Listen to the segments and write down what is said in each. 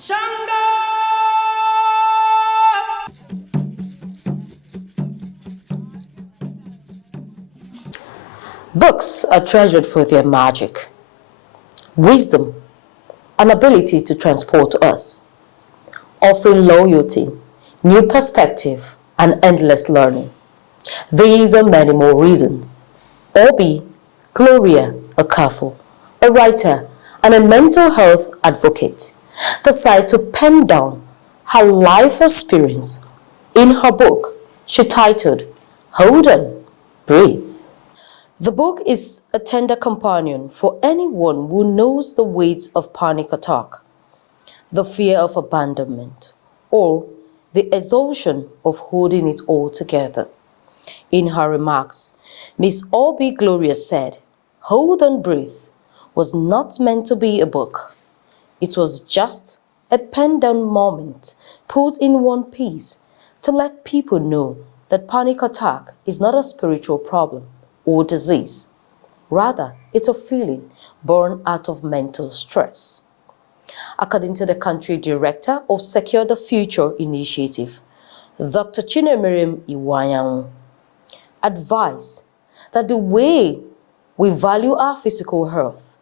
Shango! Books are treasured for their magic, wisdom, and ability to transport us, offering loyalty, new perspective, and endless learning. These and many more reasons. Obi Gloria Okafor, a writer and a mental health advocate, decided to pen down her life experience in her book she titled Hold On, Breathe. The book is a tender companion for anyone who knows the weight of panic attack, the fear of abandonment, or the exhaustion of holding it all together. In her remarks, Miss Obi Gloria said, Hold on, Breathe was not meant to be a book. It was just a pen down moment put in one piece to let people know that panic attack is not a spiritual problem or disease. Rather, it's a feeling born out of mental stress. According to the country director of Secure the Future Initiative, Dr. Chinemerem Iwayan, advised that the way we value our physical health,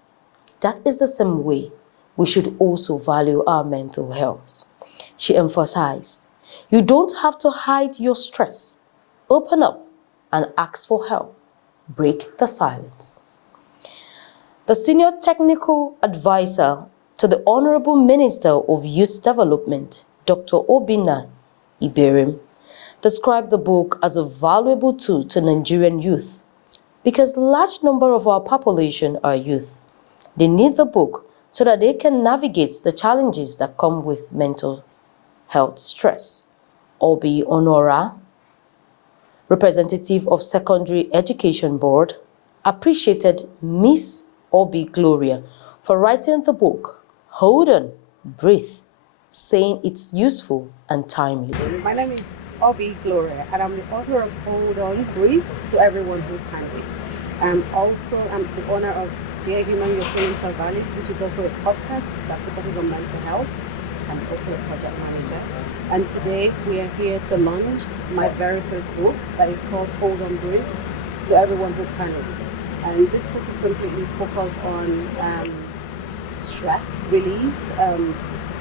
that is the same way we should also value our mental health. She emphasized, you don't have to hide your stress. Open up and ask for help. Break the silence. The senior technical advisor to the Honorable Minister of Youth Development, Dr. Obinna Iberim, described the book as a valuable tool to Nigerian youth because a large number of our population are youth. They need the book so that they can navigate the challenges that come with mental health stress. Obi Honora, representative of Secondary Education Board, appreciated Miss Obi Gloria for writing the book, Hold On, Breathe, saying it's useful and timely. My name is Obi Gloria, and I'm the author of Hold On, Breathe to Everyone Who Panics. I'm the owner of Dear Human, Your Feelings Are Valid, which is also a podcast that focuses on mental health. I'm also a project manager. And today we are here to launch my very first book that is called Hold On, Breathe to Everyone Who Panics. And this book is completely focused on stress relief,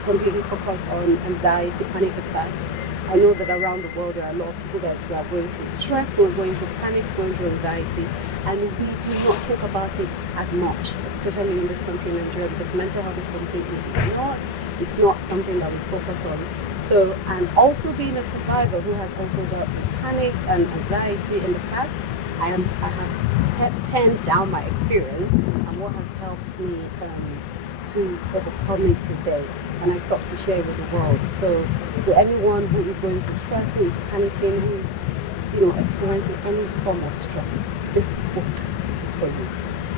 completely focused on anxiety, panic attacks. I know that around the world there are a lot of people that are going through stress, who are going through panics, going through anxiety, and we do not talk about it as much, especially in this country, Nigeria, because mental health is completely ignored. It's not something that we focus on. So, and also being a survivor who has also got panics and anxiety in the past, I have penned down my experience and what has helped me to overcome it today, and I thought to share with the world. So anyone who is going through stress, who is panicking, who is experiencing any form of stress, this book is for you.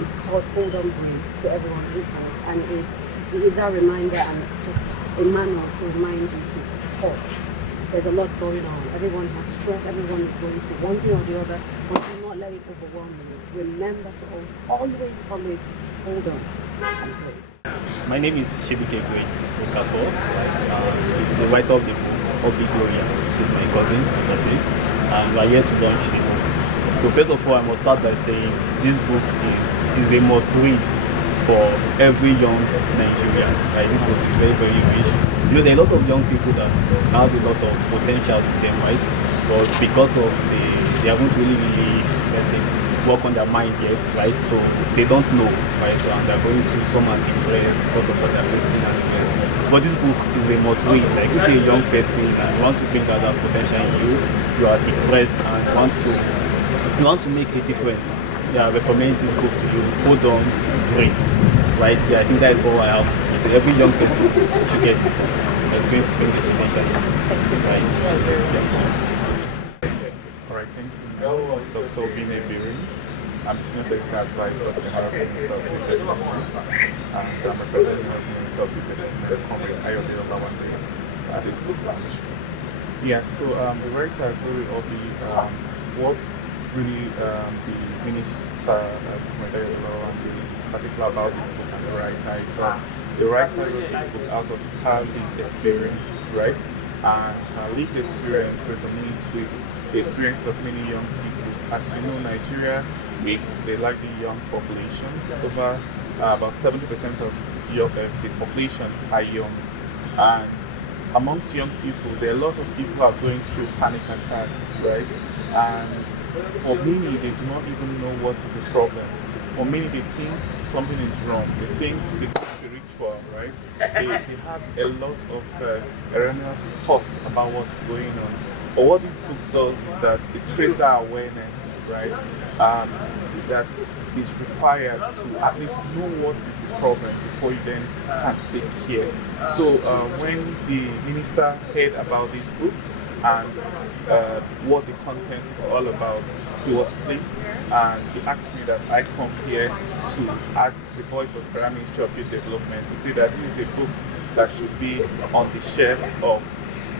It's called Hold On, Breathe to Everyone Who Panics, and it is that reminder and just a manual to remind you to pause. There's a lot going on. Everyone has stress. Everyone is going through one thing or the other, but do not let it overwhelm you. Remember to always hold on and breathe. My name is Shibike Great Okafor, the writer of the book Obi Gloria. She's my cousin, especially, and we are here to launch the book. So first of all, I must start by saying this book is a must read for every young Nigerian. Right? This book is very, very rich. There are a lot of young people that have a lot of potential in them, right? But because of they haven't really, let's say, work on their mind yet, right? So they don't know, right? So and they're going through some depressed because of what they're facing and the rest. But this book is a must read. Like if you're a young person and you want to bring out that potential in you, you are depressed and you want to make a difference. Yeah, I recommend this book to you. Hold On, Breathe. Right? Yeah, I think that is all I have to say. Every young person should get this book. That's going to bring the potential in. Right? All right, thank you. My name is Dr. Obinna Iberim. I'm the Senior Technical Advisor to the Honorable Minister of Youth Development, and I'm representing the Minister of Youth Development, Comrade Ayodele Olawande, at this book launch. Yeah, so the writer, Glory Obi, what really the Minister, Comrade Ayodele Olawande, is particular about this book and the writer is that the writer wrote this book out of her lived experience, right? And her lived experience resonates with the experience of many young people. As you know, Nigeria is a largely young population. Over about 70% of the population are young. And amongst young people, there are a lot of people who are going through panic attacks, right? And for many, they do not even know what is the problem. For many, they think something is wrong. They think it's spiritual, right? They have a lot of erroneous thoughts about what's going on. But what this book does is that it creates that awareness, right? That is required to at least know what is the problem before you then can seek care. So when the minister heard about this book and what the content is all about, he was pleased and he asked me that I come here to add the voice of Federal Ministry of Youth Development to say that this is a book that should be on the shelves of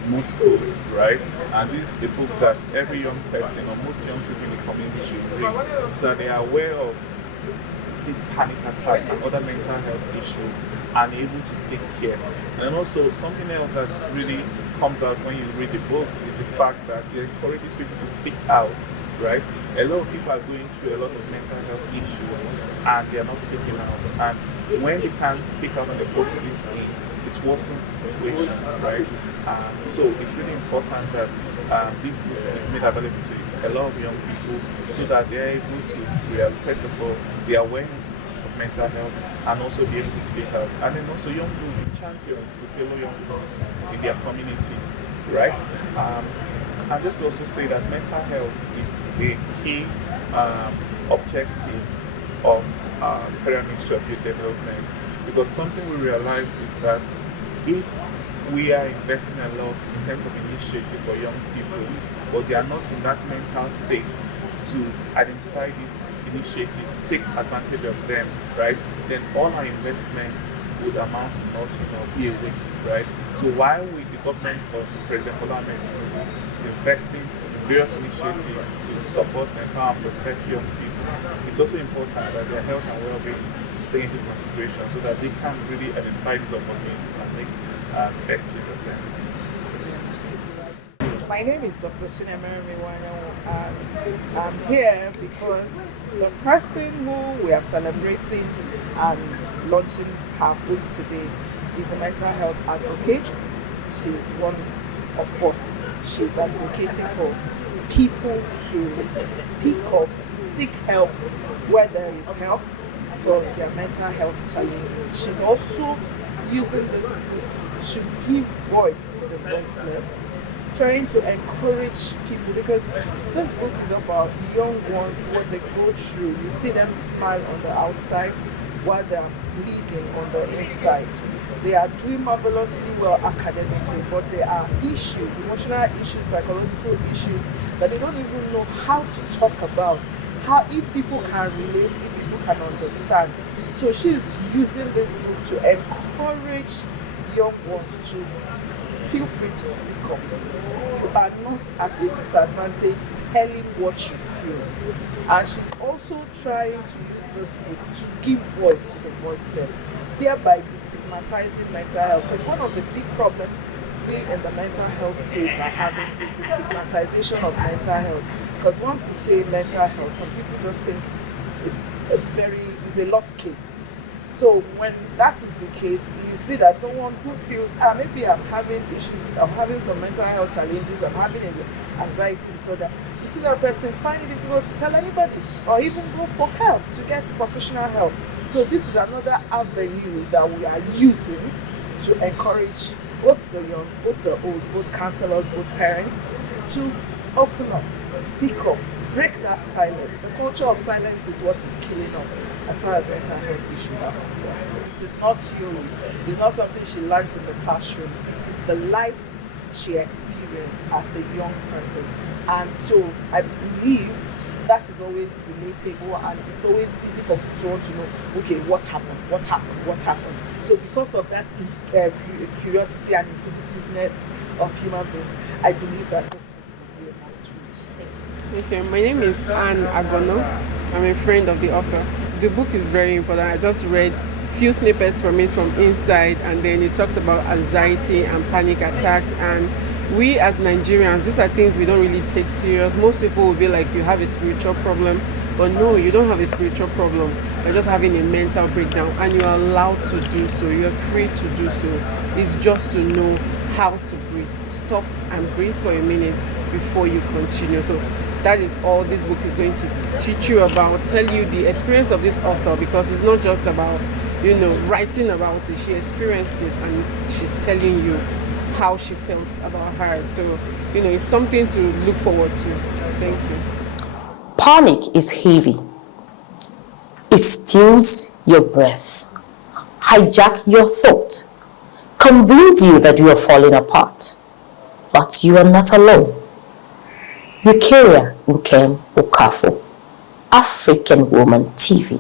most schools, right? And this is a book that every young person or most young people in the community should read so that they are aware of this panic attack and other mental health issues and able to seek care. And also something else that really comes out when you read the book is the fact that it encourages people to speak out, right? A lot of people are going through a lot of mental health issues and they are not speaking out. And when they can't speak out and they go to this aid, it worsens the situation, right? So it's really important that this book is made available to a lot of young people so that they're able to, first of all, the awareness of mental health and also be able to speak out. And then also young people be champions to fellow young people in their communities, right? And just also say that mental health is a key objective of the Federal Ministry of Youth Development, because something we realized is that if we are investing a lot in terms of initiative for young people, but they are not in that mental state to identify this initiative, take advantage of them, right? Then all our investments would amount to nothing or be a waste, right? So while the government of President Bola Ahmed Tinubu is investing in various initiatives to support, empower, and protect young people, it's also important that their health and well-being is taken into consideration so that they can really identify these opportunities and make the best use of them. My name is Dr. Chinemere Miwano, and I'm here because the person who we are celebrating and launching her book today is a mental health advocate. She's one of us. She's advocating for people to speak up, seek help where there is help from their mental health challenges. She's also using this book to give voice to the voiceless, trying to encourage people, because this book is about young ones, what they go through. You see them smile on the outside while they're bleeding on the inside. They are doing marvelously well academically, but there are issues, emotional issues, psychological issues that they don't even know how to talk about, how if people can relate, if people can understand. So she's using this book to encourage young ones to feel free to speak up. You are not at a disadvantage telling what you feel. And she's also trying to use this book to give voice to the voiceless, thereby destigmatizing mental health. Because one of the big problems we in the mental health space are having is the stigmatization of mental health. Because once you say mental health, some people just think it's a lost case. So when that is the case, you see that someone who feels, maybe I'm having issues, I'm having some mental health challenges, I'm having anxiety disorder, you see that person find it difficult to tell anybody or even go for help, to get professional help. So this is another avenue that we are using to encourage both the young, both the old, both counselors, both parents to open up, speak up, break that silence. The culture of silence is what is killing us as far as mental health issues are concerned. It is not theory. It's not something she learned in the classroom. It is the life she experienced as a young person. And so I believe that is always relatable, and it's always easy for people to want to know, okay, what happened? So because of that curiosity and inquisitiveness of human beings, I believe that this will be a must read. Okay, my name is Anne Agono. I'm a friend of the author. The book is very important. I just read few snippets from it from inside, and then it talks about anxiety and panic attacks. And we as Nigerians, these are things we don't really take serious. Most people will be like, you have a spiritual problem, but no, you don't have a spiritual problem. You're just having a mental breakdown, and you're allowed to do so. You're free to do so. It's just to know how to breathe. Stop and breathe for a minute before you continue. So that is all this book is going to teach you about, tell you the experience of this author, because it's not just about, writing about it. She experienced it, and she's telling you how she felt about her. So, it's something to look forward to. Thank you. Panic is heavy. It steals your breath, hijack your thought, convince you that you are falling apart. But you are not alone. Eucharia Nkem Okafor, African Woman TV.